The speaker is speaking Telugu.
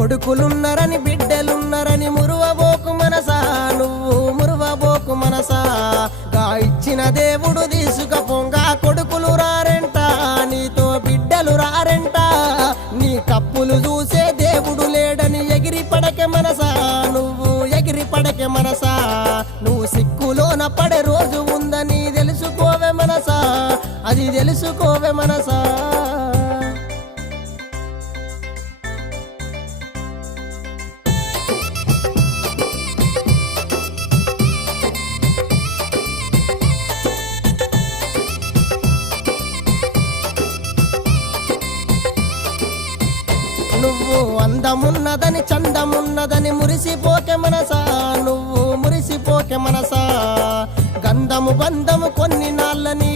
కొడుకులున్నరని బిడ్డలున్నరని మురువబోకు మనసా, నువ్వు మురువబోకు మనసా. గా ఇచ్చిన దేవుడు తీసుకపోంగా కొడుకులు రారెంట, నీతో బిడ్డలు రారెంట. నీ తప్పులు చూసే దేవుడు లేడని ఎగిరి పడకే మనసా, నువ్వు ఎగిరి పడకే మనసా. నువ్వు సిక్కులోన పడే రోజు ఉందని తెలుసుకోవే మనసా, అది తెలుసుకోవే మనసా. నువ్వు అందమున్నదని చందమున్నదని మురిసిపోకే మనసా, నువ్వు మురిసిపోకే మనసా. గంధము బంధము కొన్ని నాళ్ళని